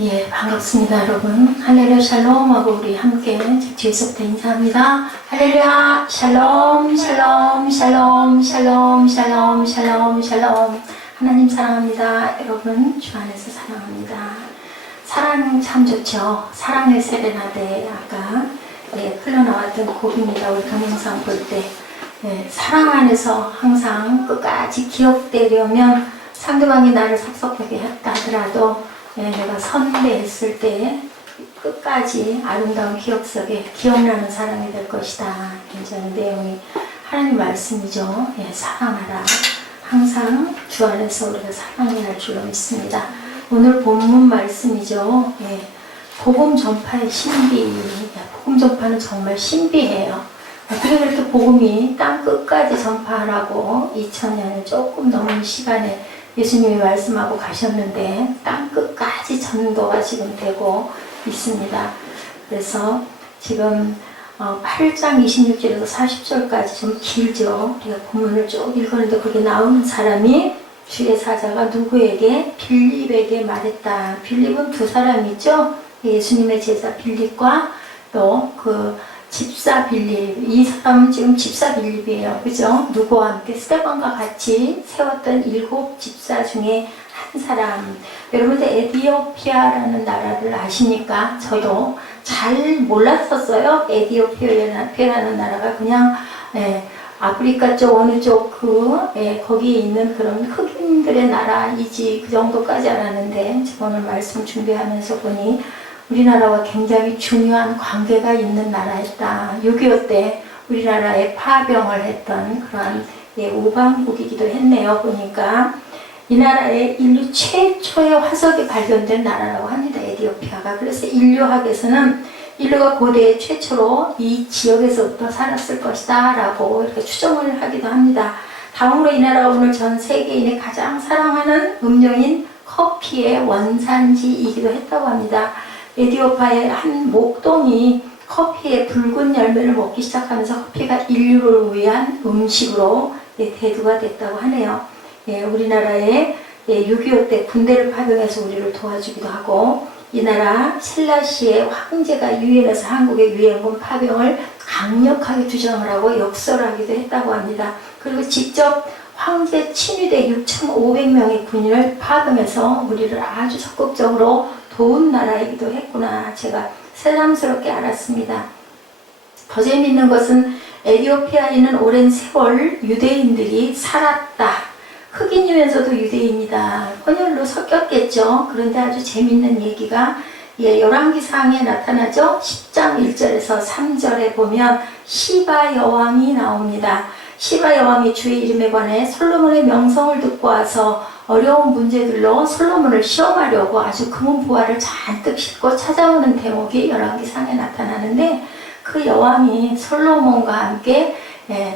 예, 반갑습니다, 여러분. 할렐루야, 샬롬 하고 우리 함께 뒤에서부터 인사합니다. 할렐루야, 샬롬, 샬롬, 샬롬, 샬롬, 샬롬, 샬롬, 샬롬. 하나님 사랑합니다. 여러분, 주 안에서 사랑합니다. 사랑 참 좋죠. 사랑의 세레나데 아까 흘러나왔던 곡입니다. 우리 동영상 볼 때. 사랑 안에서 항상 끝까지 기억되려면 상대방이 나를 섭섭하게 했다 하더라도 내가 선배했을 때 끝까지 아름다운 기억 속에 기억나는 사람이 될 것이다. 굉장히 내용이 하나님 말씀이죠. 사랑하라. 항상 주 안에서 우리가 사랑해야 할 줄로 믿습니다. 오늘 본문 말씀이죠. 복음 전파의 신비. 복음 전파는 정말 신비해요. 어떻게 그렇게 복음이 땅 끝까지 전파하라고 2000년을 조금 넘은 시간에 예수님이 말씀하고 가셨는데 땅 끝까지 전도가 지금 되고 있습니다. 그래서 지금 8장 26절에서 40절까지 좀 길죠. 우리가 본문을 쭉 읽었는데 거기 나오는 사람이 주의 사자가 누구에게? 빌립에게 말했다. 빌립은 두 사람이죠. 예수님의 제자 빌립과 또 그 집사 빌립. 이 사람은 지금 집사 빌립이에요. 그죠? 누구와 함께 스데반과 같이 세웠던 7 집사 중에 한 사람. 여러분들 에디오피아라는 나라를 아시니까 저도 잘 몰랐었어요. 에디오피아라는 나라가 그냥 아프리카 쪽 어느 쪽 거기에 있는 그런 흑인들의 나라이지 그 정도까지 알았는데 제가 오늘 말씀 준비하면서 보니 우리나라와 굉장히 중요한 관계가 있는 나라였다. 6.25 때 우리나라에 파병을 했던 그러한 우방국이기도 했네요. 보니까 이 나라에 인류 최초의 화석이 발견된 나라라고 합니다. 에디오피아가. 그래서 인류학에서는 인류가 고대 최초로 이 지역에서부터 살았을 것이다 라고 이렇게 추정을 하기도 합니다. 다음으로 이 나라가 오늘 전 세계인이 가장 사랑하는 음료인 커피의 원산지이기도 했다고 합니다. 에디오피아의 한 목동이 커피의 붉은 열매를 먹기 시작하면서 커피가 인류를 위한 음식으로 대두가 됐다고 하네요. 우리나라에 6.25 때 군대를 파병해서 우리를 도와주기도 하고 이 나라 셀라시의 황제가 유엔에서 한국의 유엔군 파병을 강력하게 주장을 하고 역설하기도 했다고 합니다. 그리고 직접 황제 친위대 6,500명의 군인을 파병해서 우리를 아주 적극적으로 도운 나라이기도 했구나. 제가 새삼스럽게 알았습니다. 더 재미있는 것은 에디오피아에 있는 오랜 세월 유대인들이 살았다. 흑인이면서도 유대인이다. 혼혈로 섞였겠죠. 그런데 아주 재미있는 얘기가 열왕기상에 나타나죠. 10장 1절에서 3절에 보면 시바 여왕이 나옵니다. 시바 여왕이 주의 이름에 관해 솔로몬의 명성을 듣고 와서 어려운 문제들로 솔로몬을 시험하려고 아주 금은보화를 잔뜩 싣고 찾아오는 대목이 열왕기상에 나타나는데 그 여왕이 솔로몬과 함께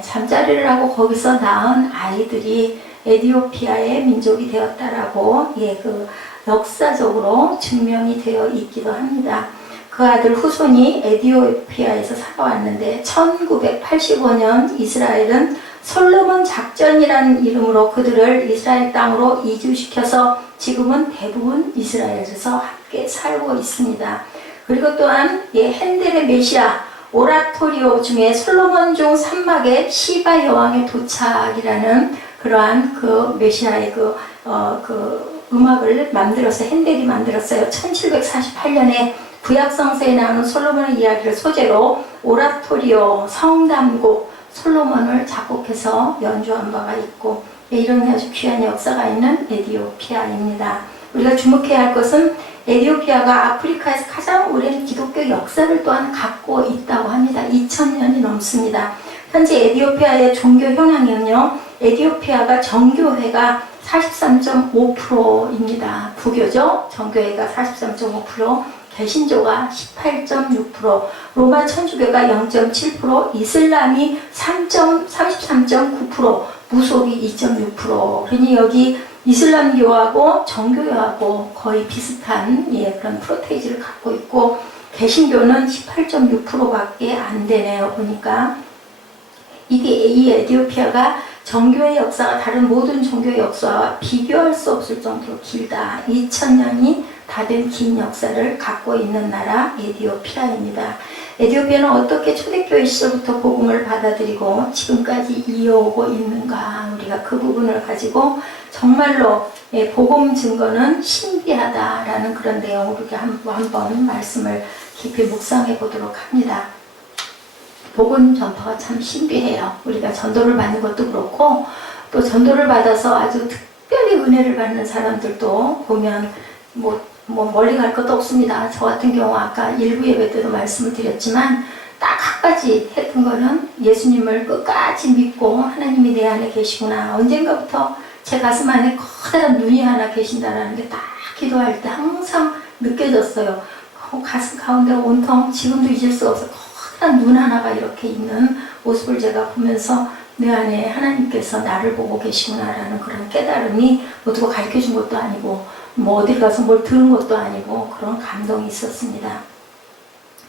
잠자리를 하고 거기서 낳은 아이들이 에디오피아의 민족이 되었다라고 그 역사적으로 증명이 되어 있기도 합니다. 그 아들 후손이 에디오피아에서 살아왔는데 1985년 이스라엘은 솔로몬 작전이라는 이름으로 그들을 이스라엘 땅으로 이주시켜서 지금은 대부분 이스라엘에서 함께 살고 있습니다. 그리고 또한 핸델의 메시아 오라토리오 중에 솔로몬 중 산막에 시바 여왕의 도착이라는 그러한 그 메시아의 그 음악을 만들어서 핸델이 만들었어요. 1748년에 구약성서에 나오는 솔로몬의 이야기를 소재로 오라토리오 성담곡 솔로몬을 작곡해서 연주한 바가 있고 이런 아주 귀한 역사가 있는 에디오피아입니다. 우리가 주목해야 할 것은 에디오피아가 아프리카에서 가장 오랜 기독교 역사를 또한 갖고 있다고 합니다. 2000년이 넘습니다. 현재 에디오피아의 종교 현황은요. 에디오피아가 정교회가 43.5%입니다. 부교죠. 정교회가 43.5%, 개신교가 18.6%, 로마 천주교가 0.7%, 이슬람이 33.9%, 무속이 2.6%. 그러니 여기 이슬람교하고 정교회하고 거의 비슷한 그런 프로테이지를 갖고 있고 개신교는 18.6%밖에 안 되네요. 보니까 이 에디오피아가 정교의 역사가 다른 모든 종교의 역사와 비교할 수 없을 정도로 길다. 2000년이 다 된 긴 역사를 갖고 있는 나라 에디오피아입니다. 에디오피아는 어떻게 초대교회 시절부터 복음을 받아들이고 지금까지 이어오고 있는가, 우리가 그 부분을 가지고 정말로 복음 증거는 신비하다라는 그런 내용으로 이렇게 한번 말씀을 깊이 묵상해 보도록 합니다. 복음 전파가 참 신비해요. 우리가 전도를 받는 것도 그렇고 또 전도를 받아서 아주 특별히 은혜를 받는 사람들도 보면 뭐 멀리 갈 것도 없습니다. 저 같은 경우 아까 일부 예배 때도 말씀을 드렸지만 딱 한 가지 했던 거는 예수님을 끝까지 믿고 하나님이 내 안에 계시구나. 언젠가부터 제 가슴 안에 커다란 눈이 하나 계신다라는 게 딱 기도할 때 항상 느껴졌어요. 가슴 가운데 온통 지금도 잊을 수가 없어요. 커다란 눈 하나가 이렇게 있는 모습을 제가 보면서 내 안에 하나님께서 나를 보고 계시구나라는 그런 깨달음이 뭐 누가 가르쳐 준 것도 아니고 뭐 어딜 가서 뭘 들은 것도 아니고 그런 감동이 있었습니다.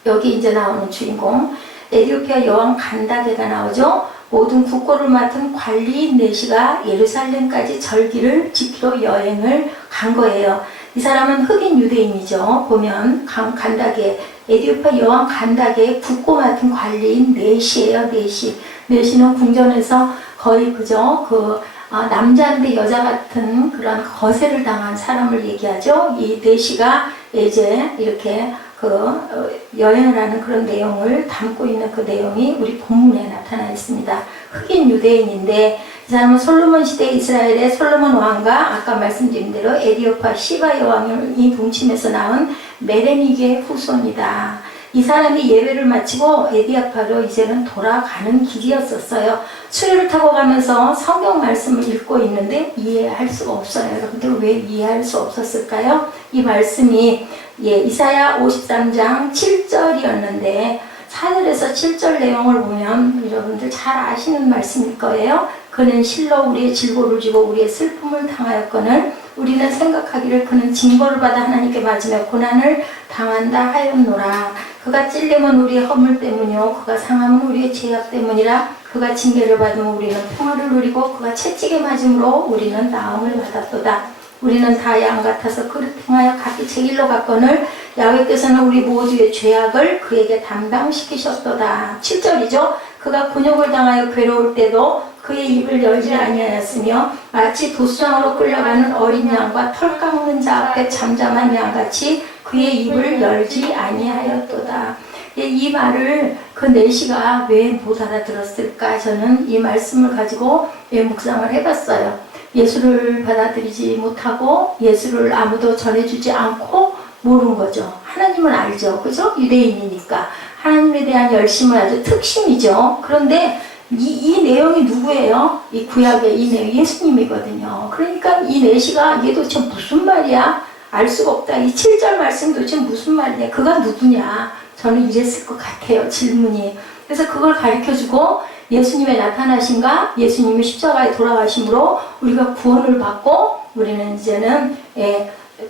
여기 이제 나오는 주인공 에디오피아 여왕 간다게가 나오죠. 모든 국고를 맡은 관리인 내시가 예루살렘까지 절기를 지키러 여행을 간 거예요. 이 사람은 흑인 유대인이죠. 보면 간다게, 에디오피아 여왕 간다게의 국고 맡은 관리인 내시예요. 내시는 궁전에서 거의 그저 남자인데 여자 같은 그런 거세를 당한 사람을 얘기하죠. 이 내시가 이제 이렇게 여행을 하는 그런 내용을 담고 있는 그 내용이 우리 본문에 나타나 있습니다. 흑인 유대인인데 이 사람은 솔로몬 시대 이스라엘의 솔로몬 왕과 아까 말씀드린 대로 에디오피아 시바 여왕이 동침해서 낳은 메레닉의 후손이다. 이 사람이 예배를 마치고 에디오피아로 이제는 돌아가는 길이었었어요. 수레를 타고 가면서 성경 말씀을 읽고 있는데 이해할 수가 없어요. 여러분들 왜 이해할 수 없었을까요? 이 말씀이 이사야 53장 7절이었는데 4절에서 7절 내용을 보면 여러분들 잘 아시는 말씀일 거예요. 그는 실로 우리의 질고를 지고 우리의 슬픔을 당하였거늘 우리는 생각하기를 그는 징벌을 받아 하나님께 맞으며 고난을 당한다 하였노라. 그가 찔림은 우리의 허물 때문이요 그가 상함은 우리의 죄악 때문이라. 그가 징계를 받으면 우리는 평화를 누리고 그가 채찍에 맞음으로 우리는 나음을 받았도다. 우리는 다 양 같아서 그를 행하여 각기 제 길로 갔거늘 야훼께서는 우리 모두의 죄악을 그에게 담당시키셨도다. 7절이죠. 그가 곤욕을 당하여 괴로울 때도 그의 입을 열지 아니하였으며 마치 도수장으로 끌려가는 어린 양과 털 깎는 자 앞에 잠잠한 양같이 그의 입을 열지 아니하였도다. 이 말을 그 내시가 왜 못 알아들었을까? 저는 이 말씀을 가지고 묵상을 해봤어요. 예수를 받아들이지 못하고 예수를 아무도 전해주지 않고 모르는 거죠. 하나님은 알죠. 그죠? 유대인이니까. 하나님에 대한 열심은 아주 특심이죠. 그런데 이 내용이 누구예요? 이 구약의 이 내용 예수님이거든요. 그러니까 이 내시가 얘 도대체 무슨 말이야? 알 수가 없다. 이 7절 말씀 도대체 무슨 말이냐? 그가 누구냐? 저는 이랬을 것 같아요. 질문이. 그래서 그걸 가르쳐주고 예수님의 나타나심과 예수님이 십자가에 돌아가심으로 우리가 구원을 받고 우리는 이제는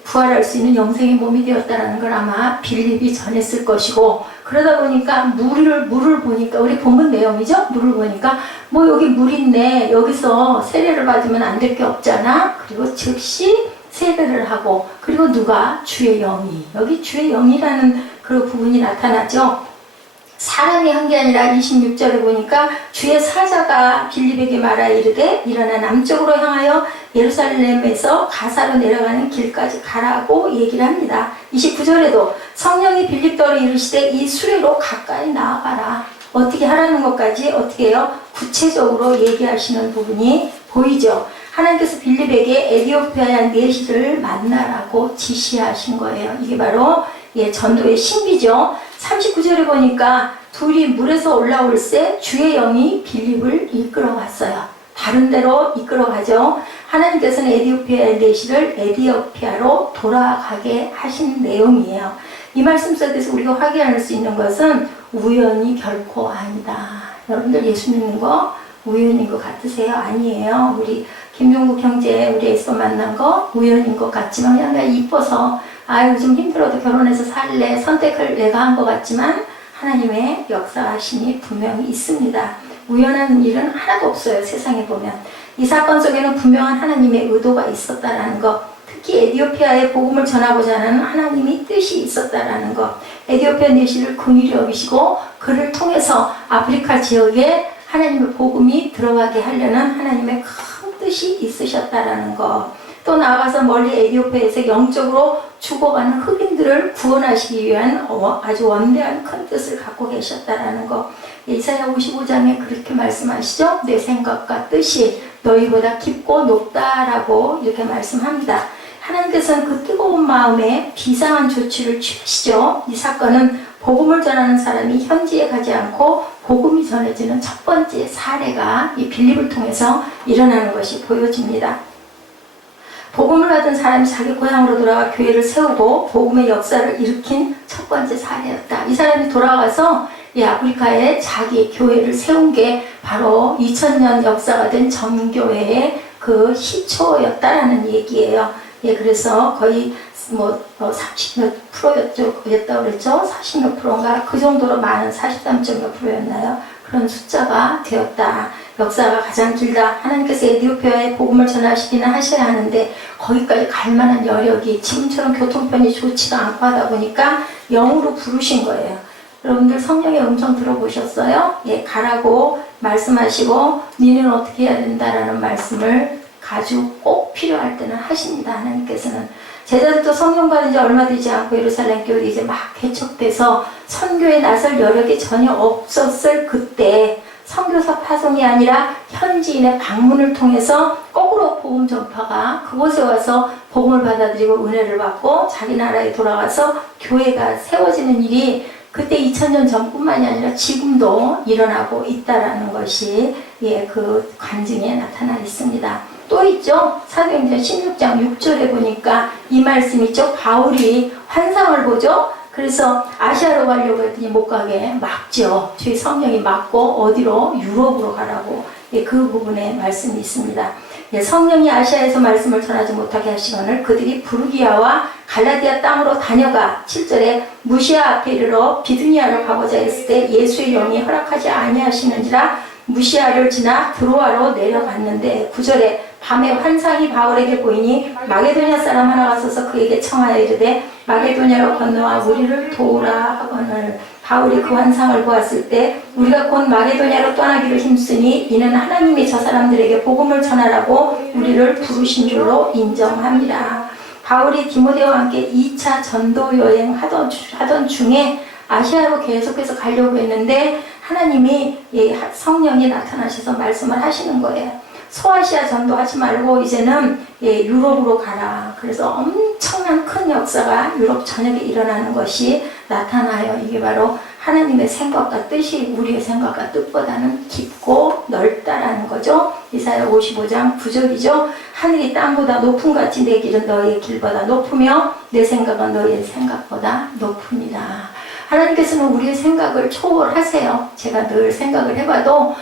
부활할 수 있는 영생의 몸이 되었다는 걸 아마 빌립이 전했을 것이고 그러다 보니까 물을 보니까 우리 본문 내용이죠. 물을 보니까 뭐 여기 물 있네. 여기서 세례를 받으면 안 될 게 없잖아. 그리고 즉시 세례를 하고 그리고 누가? 주의 영이. 여기 주의 영이라는 그 부분이 나타나죠. 사람이 한 게 아니라 26절에 보니까 주의 사자가 빌립에게 말하 이르되 일어나 남쪽으로 향하여 예루살렘에서 가사로 내려가는 길까지 가라고 얘기를 합니다. 29절에도 성령이 빌립더러 이르시되 이 수레로 가까이 나아가라. 어떻게 하라는 것까지 어떻게 해요? 구체적으로 얘기하시는 부분이 보이죠. 하나님께서 빌립에게 에디오피아의 내시를 만나라고 지시하신 거예요. 이게 바로 전도의 신비죠. 39절에 보니까 둘이 물에서 올라올새 주의 영이 빌립을 이끌어갔어요. 다른 데로 이끌어가죠. 하나님께서는 에디오피아의 내시를 에디오피아로 돌아가게 하신 내용이에요. 이 말씀 속에서 우리가 확인할 수 있는 것은 우연이 결코 아니다. 여러분들 예수 믿는 거 우연인 것 같으세요? 아니에요. 우리 김종국 형제 우리 애써 만난 거 우연인 것 같지만 그냥 내가 이뻐서 아유 좀 힘들어도 결혼해서 살래 선택을 내가 한 것 같지만 하나님의 역사하심이 분명히 있습니다. 우연한 일은 하나도 없어요. 세상에 보면 이 사건 속에는 분명한 하나님의 의도가 있었다라는 것. 특히 에디오피아에 복음을 전하고자 하는 하나님이 뜻이 있었다라는 것. 에디오피아 내시를 긍휼히 여기시고 그를 통해서 아프리카 지역에 하나님의 복음이 들어가게 하려는 하나님의 큰 뜻이 있으셨다라는 것. 또 나아가서 멀리 에디오피아에서 영적으로 죽어가는 흑인들을 구원하시기 위한 아주 원대한 큰 뜻을 갖고 계셨다라는 것. 이사야 55장에 그렇게 말씀하시죠. 내 생각과 뜻이 너희보다 깊고 높다라고 이렇게 말씀합니다. 하나님께서는 그 뜨거운 마음에 비상한 조치를 취하시죠. 이 사건은 복음을 전하는 사람이 현지에 가지 않고 복음이 전해지는 첫 번째 사례가 이 빌립을 통해서 일어나는 것이 보여집니다. 복음을 받은 사람이 자기 고향으로 돌아가 교회를 세우고 복음의 역사를 일으킨 첫 번째 사례였다. 이 사람이 돌아가서 이 아프리카에 자기 교회를 세운 게 바로 2000년 역사가 된 정교회의 그 시초였다라는 얘기예요. 예, 그래서 거의 30몇 프로였다고 그랬죠? 40몇 프로인가? 그 정도로 많은 43.몇 프로였나요? 그런 숫자가 되었다. 역사가 가장 길다. 하나님께서 에디오피아에 복음을 전하시기는 하셔야 하는데 거기까지 갈 만한 여력이 지금처럼 교통편이 좋지가 않고 하다 보니까 영으로 부르신 거예요. 여러분들 성령의 음성 들어보셨어요? 예, 가라고 말씀하시고 니는 어떻게 해야 된다라는 말씀을 아주 꼭 필요할 때는 하십니다. 하나님께서는. 제자들도 성령 받은 지 얼마 되지 않고 예루살렘 교회에 이제 막 개척돼서 선교에 나설 여력이 전혀 없었을 그때 선교사 파송이 아니라 현지인의 방문을 통해서 거꾸로 복음 전파가 그곳에 와서 복음을 받아들이고 은혜를 받고 자기 나라에 돌아가서 교회가 세워지는 일이 그때 2000년 전뿐만이 아니라 지금도 일어나고 있다라는 것이 예, 그 관증에 나타나 있습니다. 또 있죠. 사도행전 16장 6절에 보니까 이 말씀이 있죠. 바울이 환상을 보죠. 그래서 아시아로 가려고 했더니 못 가게 막죠. 주의 성령이 막고 어디로? 유럽으로 가라고. 예, 그 부분에 말씀이 있습니다. 예, 성령이 아시아에서 말씀을 전하지 못하게 하시거늘 그들이 부르기아와 갈라디아 땅으로 다녀가 7절에 무시아 앞에 이르러 비두니아로 가고자 했을 때 예수의 영이 허락하지 아니하시는지라 무시아를 지나 드로아로 내려갔는데 9절에 밤에 환상이 바울에게 보이니 마게도냐 사람 하나가 서서 그에게 청하여 이르되 마게도냐로 건너와 우리를 도우라 하거늘 바울이 그 환상을 보았을 때 우리가 곧 마게도냐로 떠나기를 힘쓰니 이는 하나님이 저 사람들에게 복음을 전하라고 우리를 부르신 줄로 인정합니다. 바울이 디모데와 함께 2차 전도 여행 하던 중에 아시아로 계속해서 가려고 했는데 하나님이 성령이 나타나셔서 말씀을 하시는 거예요. 소아시아 전도하지 말고 이제는 유럽으로 가라. 그래서 엄청난 큰 역사가 유럽 전역에 일어나는 것이 나타나요. 이게 바로 하나님의 생각과 뜻이 우리의 생각과 뜻보다는 깊고 넓다라는 거죠. 이사야 55장 9절이죠. 하늘이 땅보다 높은 같이 내 길은 너희의 길보다 높으며 내 생각은 너희의 생각보다 높으니라. 하나님께서는 우리의 생각을 초월하세요. 제가 늘 생각을 해봐도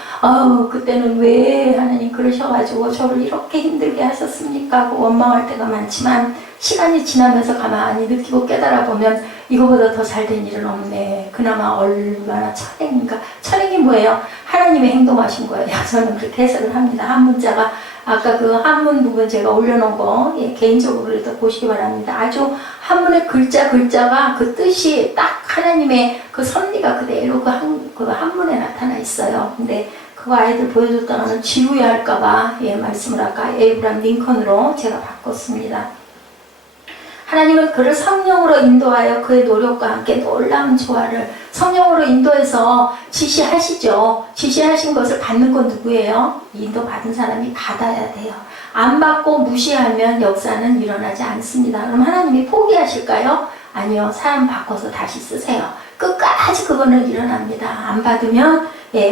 그때는 왜 하나님 그러셔가지고 저를 이렇게 힘들게 하셨습니까 하고 원망할 때가 많지만 시간이 지나면서 가만히 느끼고 깨달아 보면 이거보다 더 잘된 일은 없네. 그나마 얼마나 철행인가. 철행이 뭐예요? 하나님의 행동하신 거예요. 저는 그렇게 해석을 합니다. 한 문자가 아까 그 한문 부분 제가 올려놓은 거 개인적으로 보시기 바랍니다. 아주 한문의 글자가 그 뜻이 딱 하나님의 그 섭리가 그대로 그 한문에 나타나 있어요. 근데 그거 아이들 보여줬다가는 지루해 할까봐 말씀을 아까 에이브람 링컨으로 제가 바꿨습니다. 하나님은 그를 성령으로 인도하여 그의 노력과 함께 놀라운 조화를 성령으로 인도해서 지시하시죠. 지시하신 것을 받는 건 누구예요? 인도받은 사람이 받아야 돼요. 안 받고 무시하면 역사는 일어나지 않습니다. 그럼 하나님이 포기하실까요? 아니요. 사람 바꿔서 다시 쓰세요. 끝까지 그거는 일어납니다. 안 받으면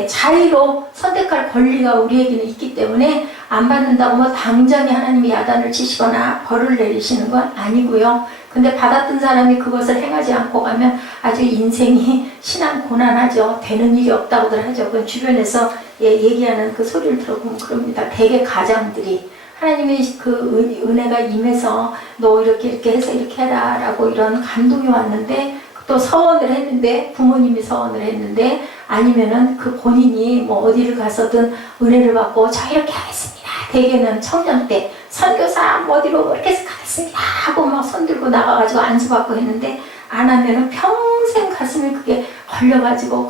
자유로 선택할 권리가 우리에게는 있기 때문에 안 받는다고 뭐 당장에 하나님이 야단을 치시거나 벌을 내리시는 건 아니고요. 근데 받았던 사람이 그것을 행하지 않고 가면 아주 인생이 신앙 고난하죠. 되는 일이 없다고들 하죠. 그건 주변에서 얘기하는 그 소리를 들어보면 그럽니다. 대개 가장들이 하나님의 그 은혜가 임해서 너 이렇게 해서 이렇게 해라 라고 이런 감동이 왔는데 또 서원을 했는데 부모님이 서원을 했는데 아니면은 그 본인이 뭐 어디를 가서든 은혜를 받고 저 이렇게 하겠습니다. 대개는 청년 때 선교사 어디로 이렇게 가겠습니다 하고 막 손들고 나가가지고 안수받고 했는데 안 하면은 평생 가슴에 그게 걸려가지고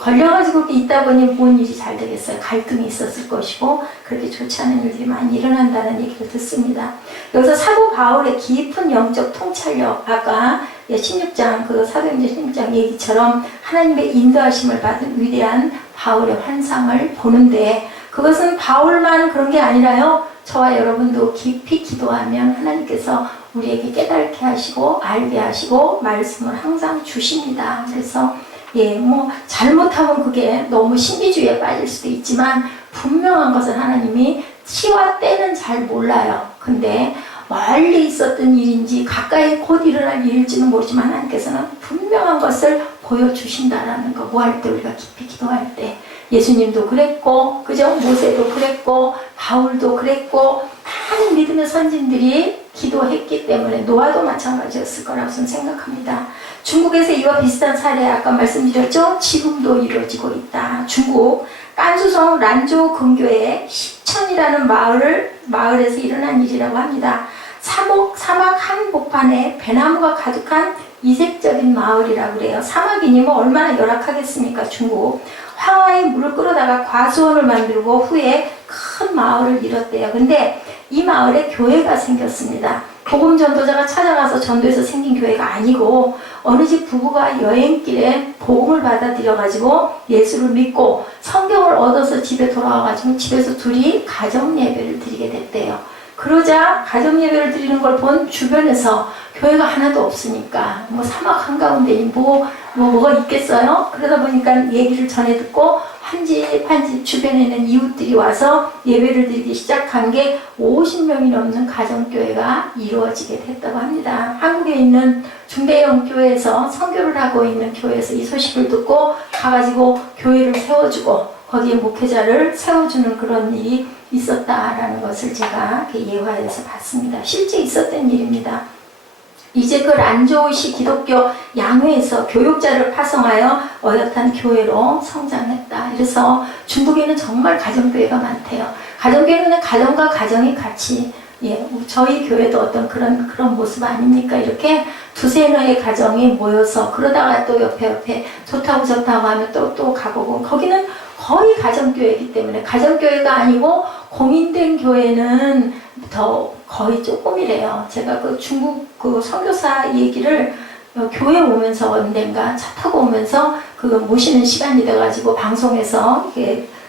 있다 보니 뭔 일이 잘 되겠어요. 갈등이 있었을 것이고 그렇게 좋지 않은 일들이 많이 일어난다는 얘기를 듣습니다. 여기서 사도 바울의 깊은 영적 통찰력, 아까 16장 그 사도행전 16장 얘기처럼 하나님의 인도하심을 받은 위대한 바울의 환상을 보는데, 그것은 바울만 그런 게 아니라요, 저와 여러분도 깊이 기도하면 하나님께서 우리에게 깨닫게 하시고 알게 하시고 말씀을 항상 주십니다. 그래서 잘못하면 그게 너무 신비주의에 빠질 수도 있지만 분명한 것은 하나님이 시와 때는 잘 몰라요. 근데 멀리 있었던 일인지 가까이 곧 일어날 일일지는 모르지만 하나님께서는 분명한 것을 보여주신다라는 거. 뭐 할 때 우리가 깊이 기도할 때 예수님도 그랬고, 그죠? 모세도 그랬고, 바울도 그랬고, 많은 믿음의 선진들이 기도했기 때문에 노아도 마찬가지였을 거라고 저는 생각합니다. 중국에서 이와 비슷한 사례 아까 말씀드렸죠? 지금도 이루어지고 있다. 중국 깐수성 란조 근교의 시천이라는 마을에서 일어난 일이라고 합니다. 사막 한복판에 배나무가 가득한 이색적인 마을이라고 그래요. 사막이니 뭐 얼마나 열악하겠습니까? 중국 황하에 물을 끌어다가 과수원을 만들고 후에 큰 마을을 이뤘대요. 근데 이 마을에 교회가 생겼습니다. 복음 전도자가 찾아가서 전도해서 생긴 교회가 아니고 어느 집 부부가 여행길에 복음을 받아들여가지고 예수를 믿고 성경을 얻어서 집에 돌아와가지고 집에서 둘이 가정 예배를 드리게 됐대요. 그러자 가정 예배를 드리는 걸 본 주변에서 교회가 하나도 없으니까 뭐 사막 한가운데 뭐가 있겠어요? 그러다 보니까 얘기를 전해 듣고 한 집 주변에 있는 이웃들이 와서 예배를 드리기 시작한 게 50명이 넘는 가정교회가 이루어지게 됐다고 합니다. 한국에 있는 중대형 교회에서 선교를 하고 있는 교회에서 이 소식을 듣고 가가지고 교회를 세워주고 거기에 목회자를 세워주는 그런 일이 있었다라는 것을 제가 예화에서 봤습니다. 실제 있었던 일입니다. 이제 그 란조시 기독교 양회에서 교육자를 파송하여 어엿한 교회로 성장했다. 그래서 중국에는 정말 가정교회가 많대요. 가정교회는 가정과 가정이 같이, 저희 교회도 어떤 그런 모습 아닙니까? 이렇게 두세 명의 가정이 모여서 그러다가 또 옆에 좋다고 하면 또 가보고, 거기는 거의 가정교회이기 때문에, 가정교회가 아니고 공인된 교회는 더 거의 조금이래요. 제가 그 중국 그 선교사 얘기를 교회 오면서 언젠가 차 타고 오면서 그 모시는 시간이 돼가지고 방송에서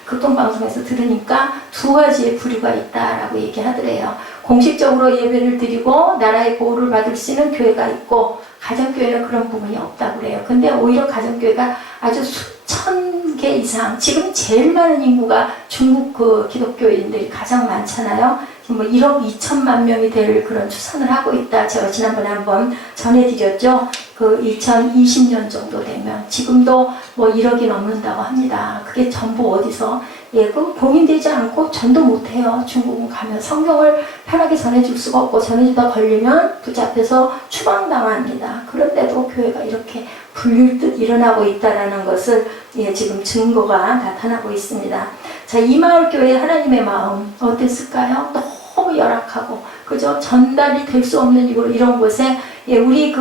극동방송에서 들으니까 두 가지의 부류가 있다라고 얘기하더래요. 공식적으로 예배를 드리고 나라의 보호를 받을 수 있는 교회가 있고, 가정교회는 그런 부분이 없다고 그래요. 근데 오히려 가정교회가 아주 수천 개 이상, 지금 제일 많은 인구가 중국 그 기독교인들이 가장 많잖아요. 뭐 1억 2천만 명이 될 그런 추산을 하고 있다. 제가 지난번에 한번 전해드렸죠. 그 2020년 정도 되면 지금도 뭐 1억이 넘는다고 합니다. 그게 전부 어디서 그 공인되지 않고 전도 못해요. 중국은 가면 성경을 편하게 전해줄 수가 없고 전해주다 걸리면 붙잡혀서 추방당합니다. 그런데도 교회가 이렇게 불릴 듯 일어나고 있다는 것을 지금 증거가 나타나고 있습니다. 자, 이 마을 교회 하나님의 마음 어땠을까요? 너무 열악하고, 그죠? 전달이 될 수 없는 이런 곳에 우리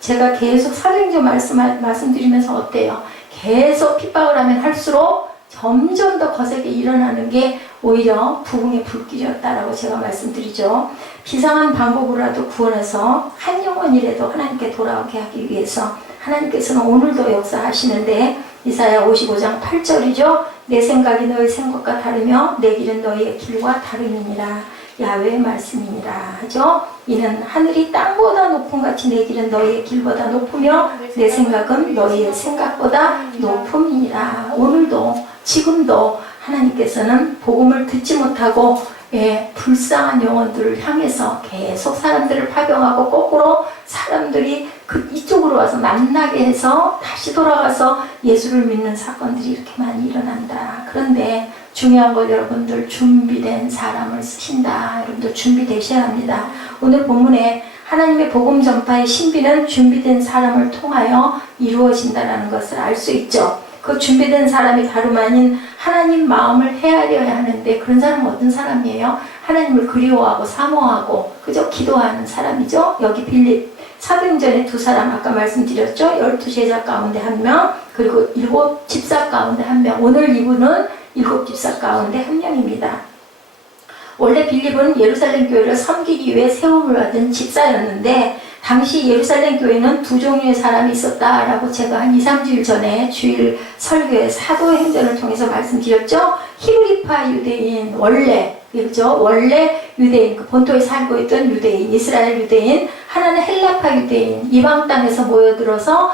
제가 계속 사도행전 말씀드리면서 어때요? 계속 핍박을 하면 할수록 점점 더 거세게 일어나는 게 오히려 부흥의 불길이었다라고 제가 말씀드리죠. 비상한 방법으로라도 구원해서 한 영혼이라도 하나님께 돌아오게 하기 위해서 하나님께서는 오늘도 역사하시는데, 이사야 55장 8절이죠. 내 생각이 너희 생각과 다르며 내 길은 너희의 길과 다름이니라. 야훼의 말씀이니라 하죠. 이는 하늘이 땅보다 높음 같이 내 길은 너희의 길보다 높으며 내 생각은 너희의 생각보다 높음이니라. 오늘도 지금도 하나님께서는 복음을 듣지 못하고 불쌍한 영혼들을 향해서 계속 사람들을 파병하고 거꾸로 사람들이 이쪽으로 와서 만나게 해서 다시 돌아가서 예수를 믿는 사건들이 이렇게 많이 일어난다. 그런데 중요한 건 여러분들 준비된 사람을 쓰신다. 여러분들 준비되셔야 합니다. 오늘 본문에 하나님의 복음 전파의 신비는 준비된 사람을 통하여 이루어진다는 것을 알 수 있죠. 그 준비된 사람이 다름 아닌 하나님 마음을 헤아려야 하는데, 그런 사람은 어떤 사람이에요? 하나님을 그리워하고 사모하고 그죠? 기도하는 사람이죠. 여기 빌립 사도행전에 두 사람 아까 말씀드렸죠. 12제자 가운데 한 명, 그리고 7 집사 가운데 한 명. 오늘 이분은 7 집사 가운데 한 명입니다. 원래 빌립은 예루살렘 교회를 섬기기 위해 세움을 받은 집사였는데 당시 예루살렘 교회는 두 종류의 사람이 있었다라고 제가 한 2, 3주일 전에 주일 설교에 사도행전을 통해서 말씀드렸죠. 히브리파 유대인 원래 그렇죠? 원래 유대인, 그 본토에 살고 있던 유대인, 이스라엘 유대인, 하나는 헬라파 유대인, 이방 땅에서 모여들어서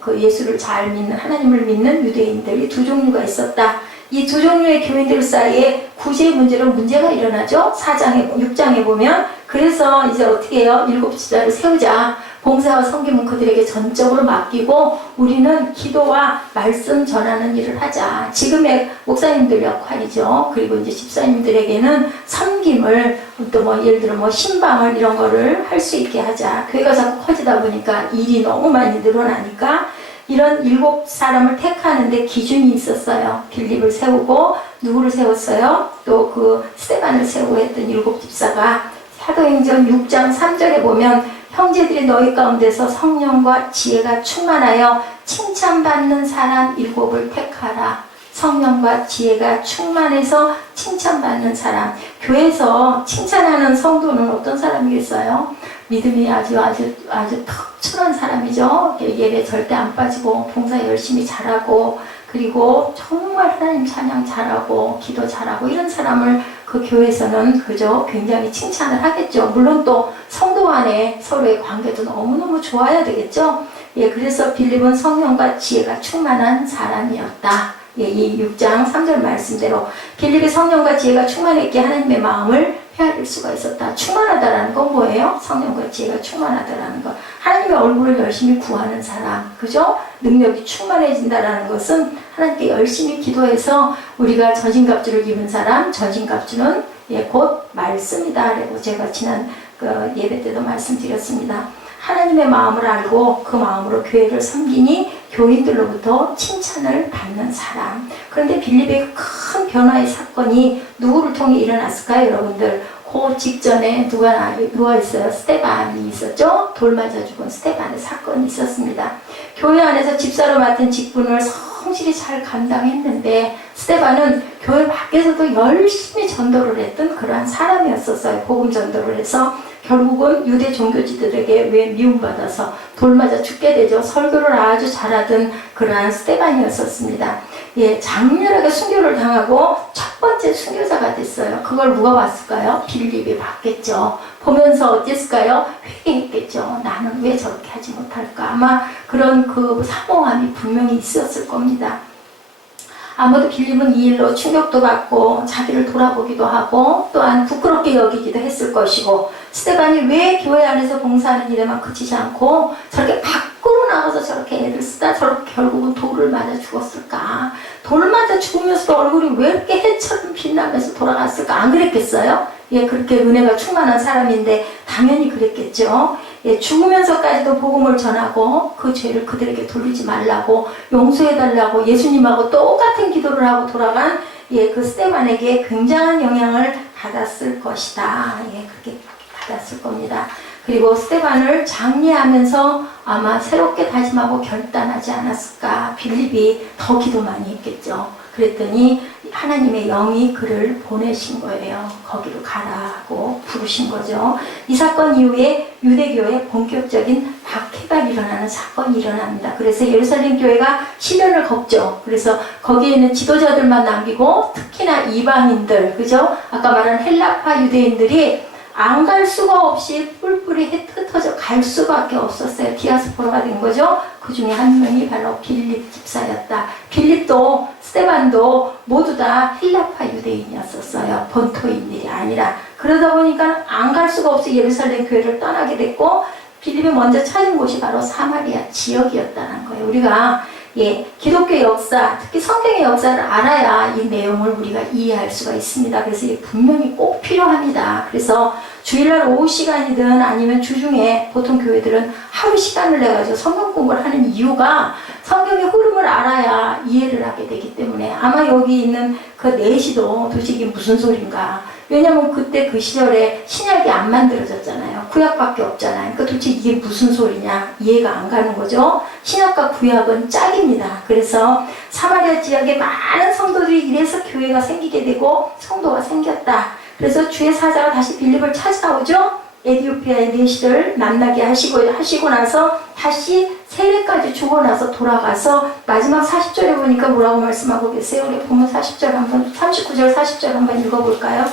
그 예수를 잘 믿는, 하나님을 믿는 유대인들이 두 종류가 있었다. 이 두 종류의 교인들 사이에 구제의 문제로 문제가 일어나죠. 6장에 보면. 그래서 이제 어떻게 해요? 7 지자를 세우자. 봉사와 섬김은 그들에게 전적으로 맡기고 우리는 기도와 말씀 전하는 일을 하자. 지금의 목사님들 역할이죠. 그리고 이제 집사님들에게는 섬김을 또 뭐 예를 들어 뭐 신방을 이런 거를 할 수 있게 하자. 교회가 자꾸 커지다 보니까 일이 너무 많이 늘어나니까 이런 7 사람을 택하는데 기준이 있었어요. 빌립을 세우고 누구를 세웠어요? 또 그 스데반을 세우고 했던 7 집사가 사도행전 6장 3절에 보면 형제들이 너희 가운데서 성령과 지혜가 충만하여 칭찬받는 사람 7을 택하라. 성령과 지혜가 충만해서 칭찬받는 사람. 교회에서 칭찬하는 성도는 어떤 사람이겠어요? 믿음이 아주 특출한 사람이죠. 예배 절대 안 빠지고 봉사 열심히 잘하고 그리고 정말 하나님 찬양 잘하고 기도 잘하고 이런 사람을 그 교회에서는 그저 굉장히 칭찬을 하겠죠. 물론 또 성도 간에 서로의 관계도 너무너무 좋아야 되겠죠. 그래서 빌립은 성령과 지혜가 충만한 사람이었다. 이 6장 3절 말씀대로 빌립의 성령과 지혜가 충만했기에 하나님의 마음을 헤아릴 수가 있었다. 충만하다라는 건 뭐예요? 성령과 지혜가 충만하다라는 것. 하나님의 얼굴을 열심히 구하는 사람, 그죠? 능력이 충만해진다라는 것은 하나님께 열심히 기도해서 우리가 전신갑주를 입은 사람, 전신갑주는 곧 말씀이다. 라고 제가 지난 그 예배 때도 말씀드렸습니다. 하나님의 마음을 알고 그 마음으로 교회를 섬기니 교인들로부터 칭찬을 받는 사람. 그런데 빌립의 큰 변화의 사건이 누구를 통해 일어났을까요, 여러분들? 그 직전에 누가 있어요? 스데반이 있었죠? 돌 맞아 죽은 스데반의 사건이 있었습니다. 교회 안에서 집사로 맡은 직분을 성실히 잘 감당했는데 스데반은 교회 밖에서도 열심히 전도를 했던 그러한 사람이었었어요. 복음 전도를 해서 결국은 유대 종교지들에게 왜 미움받아서 돌 맞아 죽게 되죠. 설교를 아주 잘하던 그러한 스데반이었었습니다. 장렬하게 순교를 당하고 첫 번째 순교자가 됐어요. 그걸 누가 봤을까요? 빌립이 봤겠죠. 보면서 어땠을까요? 회개했겠죠. 나는 왜 저렇게 하지 못할까? 아마 그런 그 사모함이 분명히 있었을 겁니다. 아무도 빌립은 이 일로 충격도 받고 자기를 돌아보기도 하고 또한 부끄럽게 여기기도 했을 것이고 스데반이 왜 교회 안에서 봉사하는 일에만 그치지 않고 저렇게 밖으로 나가서 저렇게 애를 쓰다 저렇게 결국은 돌을 맞아 죽었을까? 돌을 맞아 죽으면서도 얼굴이 왜 이렇게 해처럼 빛나면서 돌아갔을까? 안 그랬겠어요? 그렇게 은혜가 충만한 사람인데 당연히 그랬겠죠. 죽으면서까지도 복음을 전하고 그 죄를 그들에게 돌리지 말라고 용서해달라고 예수님하고 똑같은 기도를 하고 돌아간 그 스데반에게 굉장한 영향을 받았을 것이다. 그렇게 받았을 겁니다. 그리고 스데반을 장례하면서 아마 새롭게 다짐하고 결단하지 않았을까. 빌립이 더 기도 많이 했겠죠. 그랬더니 하나님의 영이 그를 보내신 거예요. 거기로 가라고 부르신 거죠. 이 사건 이후에 유대교회 본격적인 박해가 일어나는 사건이 일어납니다. 그래서 예루살렘 교회가 시련을 겪죠. 그래서 거기에는 지도자들만 남기고 특히나 이방인들, 그죠? 아까 말한 헬라파 유대인들이 안 갈 수가 없이 뿔뿔이 흩어져 갈 수밖에 없었어요. 디아스포라가 된 거죠. 그 중에 한 명이 바로 빌립 집사였다. 빌립도 스데반도 모두 다 헬라파 유대인이었었어요. 본토인들이 아니라. 그러다 보니까 안 갈 수가 없이 예루살렘 교회를 떠나게 됐고 빌립이 먼저 찾은 곳이 바로 사마리아 지역이었다는 거예요. 우리가 기독교 역사, 특히 성경의 역사를 알아야 이 내용을 우리가 이해할 수가 있습니다. 그래서 이게 분명히 꼭 필요합니다. 그래서 주일날 오후 시간이든 아니면 주중에 보통 교회들은 하루 시간을 내가지고 성경 공부를 하는 이유가 성경의 흐름을 알아야 이해를 하게 되기 때문에 아마 여기 있는 그 내시도 도대체 이게 무슨 소린가 왜냐면 그때 그 시절에 신약이 안 만들어졌잖아요. 구약밖에 없잖아요. 그러니까 도대체 이게 무슨 소리냐 이해가 안 가는 거죠. 신약과 구약은 짝입니다. 그래서 사마리아 지역에 많은 성도들이 이래서 교회가 생기게 되고 성도가 생겼다. 그래서 주의 사자가 다시 빌립을 찾아오죠. 에디오피아의 내시를 만나게 하시고 나서 다시 세례까지 주고 나서 돌아가서 마지막 40절에 보니까 뭐라고 말씀하고 계세요? 우리 보면 40절 한번 39절 40절 한번 읽어볼까요?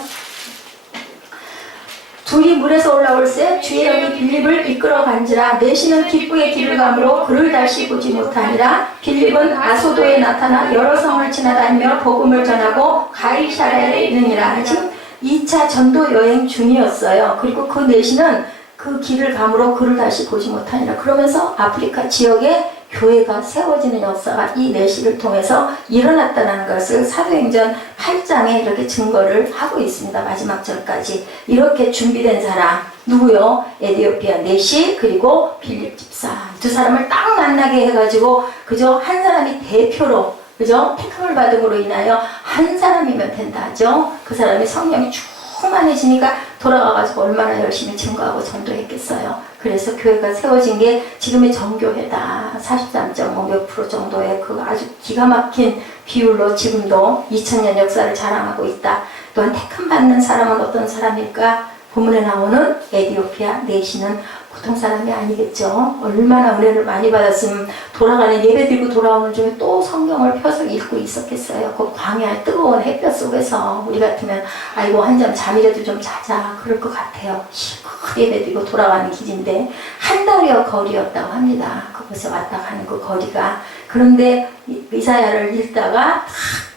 둘이 물에서 올라올새 주의 영이 빌립을 이끌어 간지라 내시는 기쁘게 길을 가므로 그를 다시 보지 못하니라. 빌립은 아소도에 나타나 여러 성을 지나다니며 복음을 전하고 가이사랴에 이르니라. 지금 2차 전도 여행 중이었어요. 그리고 그 내시는 그 길을 감으로 그를 다시 보지 못하니라. 그러면서 아프리카 지역에 교회가 세워지는 역사가 이 내시를 통해서 일어났다는 것을 사도행전 8장에 이렇게 증거를 하고 있습니다. 마지막 절까지. 이렇게 준비된 사람 누구요? 에디오피아 내시 그리고 빌립 집사 두 사람을 딱 만나게 해가지고 그저 한 사람이 대표로 그죠? 택함을 받음으로 인하여 한 사람이면 된다죠. 그 사람이 성령이 충만해지니까 돌아가가지고 얼마나 열심히 증거하고 전도했겠어요. 그래서 교회가 세워진 게 지금의 정교회다. 43.5몇 프로 정도의 그 아주 기가 막힌 비율로 지금도 2000년 역사를 자랑하고 있다. 또한 택함 받는 사람은 어떤 사람일까? 본문에 나오는 에디오피아 내시는 보통 사람이 아니겠죠. 얼마나 은혜를 많이 받았으면 돌아가는 예배 드리고 돌아오는 중에 또 성경을 펴서 읽고 있었겠어요. 그 광야의 뜨거운 햇볕 속에서 우리 같으면 아이고 한 잠 잠이라도 좀 자자 그럴 것 같아요. 실컷 예배 드리고 돌아가는 길인데 한 달여 거리였다고 합니다. 그곳에 왔다 가는 그 거리가. 그런데 이사야를 읽다가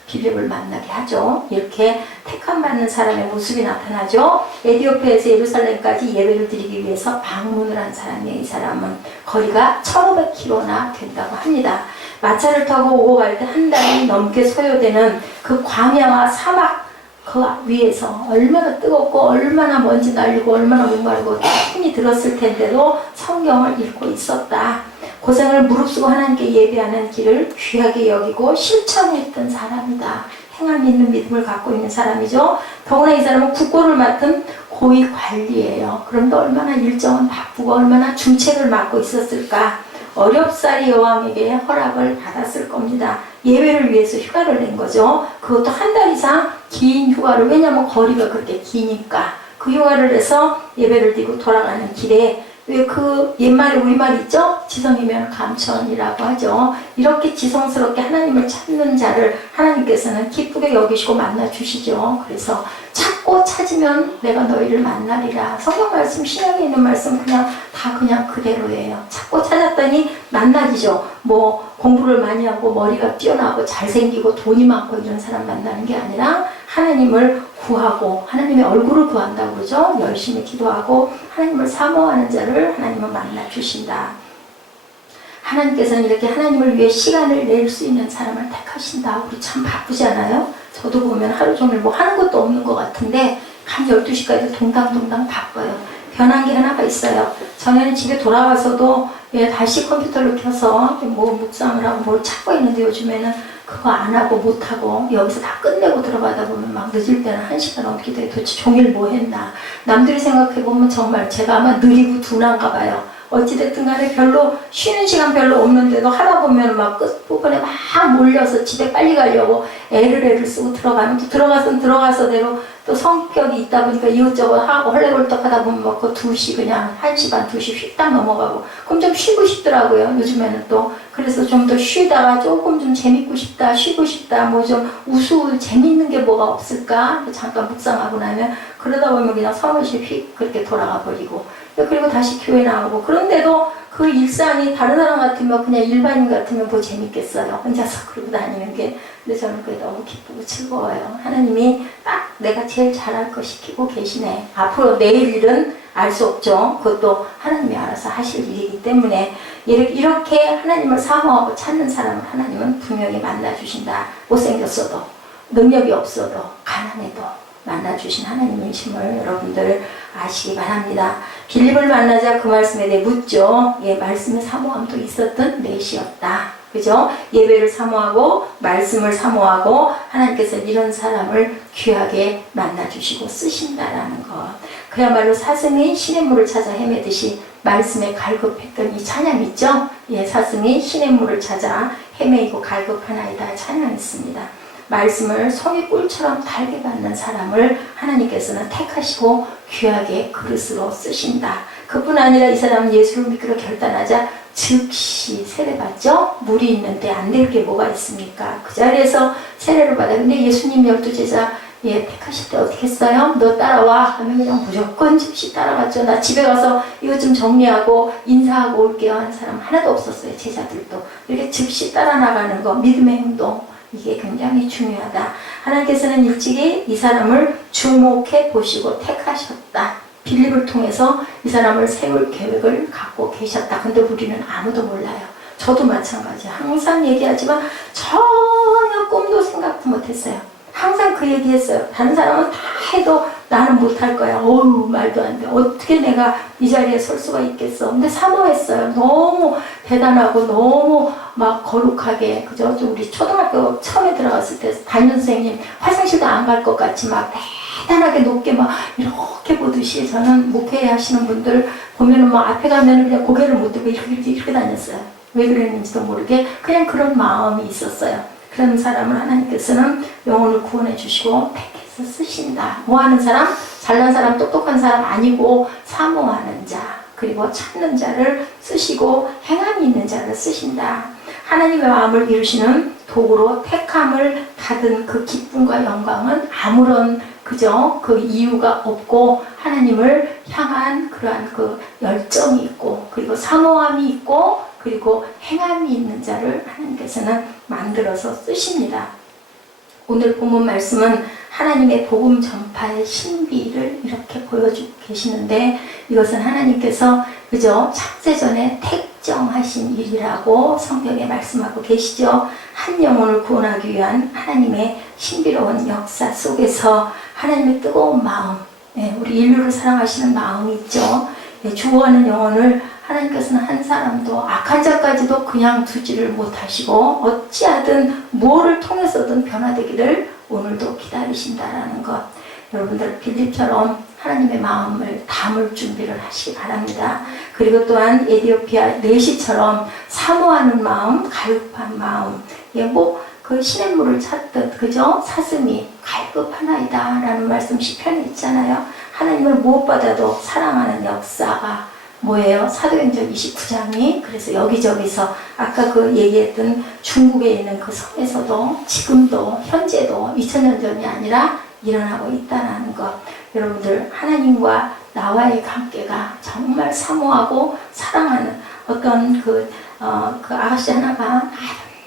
빌립을 만나게 하죠. 이렇게 택함 받는 사람의 모습이 나타나죠. 에디오피아에서 예루살렘까지 예배를 드리기 위해서 방문을 한 사람이에요. 이 사람은 거리가 1500km나 된다고 합니다. 마차를 타고 오고 갈 때 한 달이 넘게 소요되는 그 광야와 사막 그 위에서 얼마나 뜨겁고 얼마나 먼지 날리고 얼마나 목마르고 힘이 들었을 텐데도 성경을 읽고 있었다. 고생을 무릅쓰고 하나님께 예배하는 길을 귀하게 여기고 실천했던 사람이다. 행함 있는 믿음을 갖고 있는 사람이죠. 더구나 이 사람은 국고를 맡은 고위 관리예요. 그런데 얼마나 일정은 바쁘고 얼마나 중책을 맡고 있었을까. 어렵사리 여왕에게 허락을 받았을 겁니다. 예배를 위해서 휴가를 낸 거죠. 그것도 한 달 이상 긴 휴가를. 왜냐하면 거리가 그렇게 기니까. 그 휴가를 내서 예배를 드리고 돌아가는 길에 왜 그 옛말에 우리말 있죠? 지성이면 감천이라고 하죠. 이렇게 지성스럽게 하나님을 찾는 자를 하나님께서는 기쁘게 여기시고 만나주시죠. 그래서 찾고 찾으면 내가 너희를 만나리라. 성경 말씀, 신약에 있는 말씀 그냥 다 그냥 그대로예요. 찾고 찾았더니 만나지죠. 뭐 공부를 많이 하고 머리가 뛰어나고 잘생기고 돈이 많고 이런 사람 만나는 게 아니라 하나님을 구하고 하나님의 얼굴을 구한다고 그러죠. 열심히 기도하고 하나님을 사모하는 자를 하나님은 만나주신다. 하나님께서는 이렇게 하나님을 위해 시간을 낼 수 있는 사람을 택하신다. 우리 참 바쁘잖아요. 저도 보면 하루 종일 뭐 하는 것도 없는 것 같은데 한 12시까지 동당동당 바빠요. 변한 게 하나가 있어요. 전에는 집에 돌아가서도 다시 컴퓨터를 켜서 뭐 묵상을 하고 뭘 찾고 있는데 요즘에는 그거 안 하고 못 하고 여기서 다 끝내고 들어가다 보면 막 늦을 때는 1시간 넘기도 해. 도대체 종일 뭐 했나. 남들이 생각해보면 정말 제가 아마 느리고 둔한가 봐요. 어찌됐든 간에 별로 쉬는 시간 별로 없는데도 하다 보면 막 끝부분에 막 몰려서 집에 빨리 가려고 애를 쓰고 들어가면 또 들어가서는 들어가서대로 또 성격이 있다 보니까 이것저것 하고 헐레벌떡 하다 보면 막 그 2시 그냥 1시 반 2시 휙딱 넘어가고 그럼 좀 쉬고 싶더라고요. 요즘에는 또 그래서 좀 더 쉬다가 조금 좀 재밌고 싶다 쉬고 싶다 뭐 좀 재밌는 게 뭐가 없을까 잠깐 묵상하고 나면 그러다 보면 그냥 서너시 휙 그렇게 돌아가 버리고 그리고 다시 교회 나오고. 그런데도 그 일상이 다른 사람 같으면 그냥 일반인 같으면 뭐 재밌겠어요. 혼자서 그러고 다니는 게. 근데 저는 그게 너무 기쁘고 즐거워요. 하나님이 딱 내가 제일 잘할 거 시키고 계시네. 앞으로 내일 일은 알 수 없죠. 그것도 하나님이 알아서 하실 일이기 때문에 이렇게 하나님을 사모하고 찾는 사람을 하나님은 분명히 만나주신다. 못생겼어도 능력이 없어도 가난해도 만나주신 하나님이심을 여러분들 아시기 바랍니다. 빌립을 만나자 그 말씀에 대해 묻죠. 예, 말씀의 사모함도 있었던 넷이었다. 그죠? 예배를 사모하고 말씀을 사모하고 하나님께서 이런 사람을 귀하게 만나주시고 쓰신다라는 것. 그야말로 사슴이 시냇물을 찾아 헤매듯이 말씀에 갈급했던 이 찬양 있죠? 예, 사슴이 시냇물을 찾아 헤매이고 갈급하나이다 찬양 있습니다. 말씀을 송이 꿀처럼 달게 받는 사람을 하나님께서는 택하시고 귀하게 그릇으로 쓰신다. 그뿐 아니라 이 사람은 예수를 믿기로 결단하자 즉시 세례받죠? 물이 있는데 안 될 게 뭐가 있습니까? 그 자리에서 세례를 받아. 근데 예수님 12제자 택하실 때 어떻게 했어요? 너 따라와 하면 그냥 무조건 즉시 따라갔죠. 나 집에 가서 이거 좀 정리하고 인사하고 올게요 하는 사람 하나도 없었어요. 제자들도. 이렇게 즉시 따라 나가는 거, 믿음의 행동, 이게 굉장히 중요하다. 하나님께서는 일찍이 이 사람을 주목해 보시고 택하셨다. 빌립을 통해서 이 사람을 세울 계획을 갖고 계셨다. 근데 우리는 아무도 몰라요. 저도 마찬가지예요. 항상 얘기하지만 전혀 꿈도 생각도 못했어요. 항상 그 얘기했어요. 다른 사람은 다 해도 나는 못할 거야. 어우, 말도 안 돼. 어떻게 내가 이 자리에 설 수가 있겠어. 근데 사모했어요. 너무 대단하고 너무 막 거룩하게. 그죠? 우리 초등학교 처음에 들어갔을 때 담임선생님 화장실도 안 갈 것 같이 막 대단하게 높게 막 이렇게 보듯이 저는 목회하시는 분들 보면은 막 앞에 가면은 그냥 고개를 못 들고 이렇게 다녔어요. 왜 그랬는지도 모르게 그냥 그런 마음이 있었어요. 그런 사람을 하나님께서는 영혼을 구원해 주시고 택해서 쓰신다. 뭐 하는 사람? 잘난 사람, 똑똑한 사람 아니고 사모하는 자, 그리고 찾는 자를 쓰시고 행함이 있는 자를 쓰신다. 하나님의 마음을 이루시는 도구로 택함을 받은 그 기쁨과 영광은 아무런 그죠? 그 이유가 없고 하나님을 향한 그러한 그 열정이 있고 그리고 사모함이 있고 그리고 행함이 있는 자를 하나님께서는 만들어서 쓰십니다. 오늘 본문 말씀은 하나님의 복음 전파의 신비를 이렇게 보여주고 계시는데 이것은 하나님께서 그죠? 창세전에 택정하신 일이라고 성경에 말씀하고 계시죠. 한 영혼을 구원하기 위한 하나님의 신비로운 역사 속에서 하나님의 뜨거운 마음, 우리 인류를 사랑하시는 마음이 있죠. 죽어가는 영혼을 하나님께서는 한 사람도 악한 자까지도 그냥 두지를 못하시고 어찌하든 뭐를 통해서든 변화되기를 오늘도 기다리신다라는 것. 여러분들 빌립처럼 하나님의 마음을 담을 준비를 하시기 바랍니다. 그리고 또한 에디오피아 내시처럼 사모하는 마음, 갈급한 마음, 그 시냇물을 찾듯 그죠? 사슴이 갈급하나이다 라는 말씀 시편에 있잖아요. 하나님을 무엇보다도 사랑하는 역사가 뭐예요? 사도행전 29장이 그래서 여기저기서 아까 그 얘기했던 중국에 있는 그 성에서도 지금도 현재도 2000년 전이 아니라 일어나고 있다는 것. 여러분들 하나님과 나와의 관계가 정말 사모하고 사랑하는 어떤 그 아가씨 하나가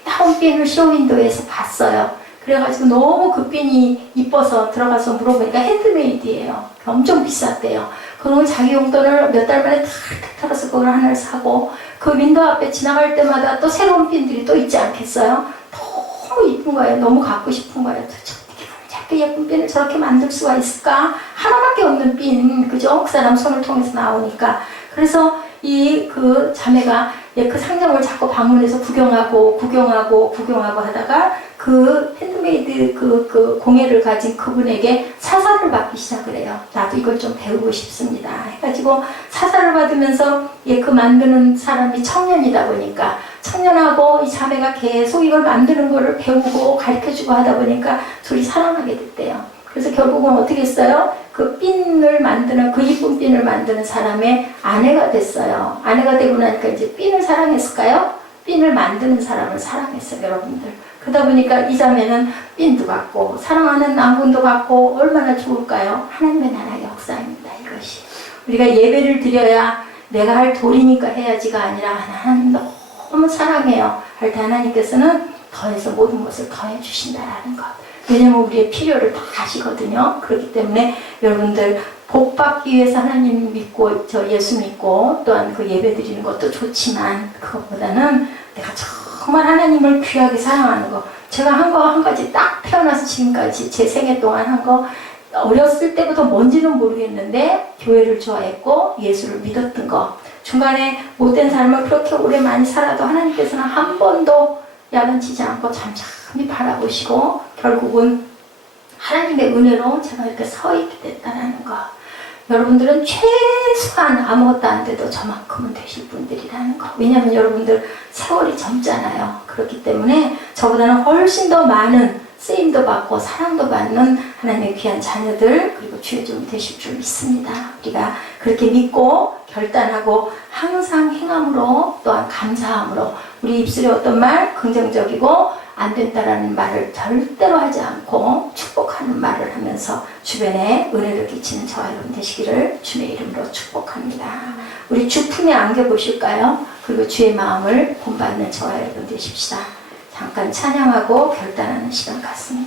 아름다운 핀을 쇼윈도에서 봤어요. 그래가지고 너무 그 핀이 이뻐서 들어가서 물어보니까 핸드메이드예요. 엄청 비쌌대요. 그러면 자기 용돈을 몇 달 만에 탁 털어서 그걸 하나를 사고 그 윈도우 앞에 지나갈 때마다 또 새로운 핀들이 또 있지 않겠어요? 너무 이쁜 거예요. 너무 갖고 싶은 거예요. 도대체 어떻게 저렇게 예쁜 핀을 저렇게 만들 수가 있을까? 하나밖에 없는 핀, 그죠? 그 사람 손을 통해서 나오니까. 그래서 그 자매가 그 상점을 자꾸 방문해서 구경하고 하다가 그 핸드메이드 그 공예를 가진 그분에게 사사를 받기 시작을 해요. 나도 이걸 좀 배우고 싶습니다. 해가지고 사사를 받으면서 그 만드는 사람이 청년이다 보니까 청년하고 이 자매가 계속 이걸 만드는 거를 배우고 가르쳐주고 하다 보니까 둘이 사랑하게 됐대요. 그래서 결국은 어떻게 했어요? 그 핀을 만드는, 그 이쁜 핀을 만드는 사람의 아내가 됐어요. 아내가 되고 나니까 이제 핀을 사랑했을까요? 핀을 만드는 사람을 사랑했어요, 여러분들. 그러다 보니까 이 자매는 핀도 받고, 사랑하는 남군도 받고, 얼마나 좋을까요? 하나님의 나라의 역사입니다, 이것이. 우리가 예배를 드려야 내가 할 도리니까 해야지가 아니라, 하나님 너무 사랑해요. 할 때 하나님께서는 더해서 모든 것을 더해 주신다라는 것. 왜냐면 우리의 필요를 다 아시거든요. 그렇기 때문에 여러분들 복 받기 위해서 하나님 믿고 예수 믿고 또한 그 예배 드리는 것도 좋지만 그것보다는 내가 정말 하나님을 귀하게 사랑하는 거. 제가 한 거 한 가지 딱 태어나서 지금까지 제 생애 동안 한 거 어렸을 때부터 뭔지는 모르겠는데 교회를 좋아했고 예수를 믿었던 거. 중간에 못된 삶을 그렇게 오래 많이 살아도 하나님께서는 한 번도 야단치지 않고 잠잠히 바라보시고 결국은 하나님의 은혜로 제가 이렇게 서 있게 됐다는 거. 여러분들은 최소한 아무것도 안 돼도 저만큼은 되실 분들이라는 거. 왜냐하면 여러분들 세월이 젊잖아요. 그렇기 때문에 저보다는 훨씬 더 많은 쓰임도 받고 사랑도 받는 하나님의 귀한 자녀들 그리고 주의 종 되실 줄 믿습니다. 우리가 그렇게 믿고 결단하고 항상 행함으로 또한 감사함으로 우리 입술에 어떤 말 긍정적이고 안 된다라는 말을 절대로 하지 않고 축복하는 말을 하면서 주변에 은혜를 끼치는 저와 여러분 되시기를 주의 이름으로 축복합니다. 우리 주 품에 안겨보실까요? 그리고 주의 마음을 본받는 저와 여러분 되십시다. 잠깐 찬양하고 결단하는 시간 같습니다.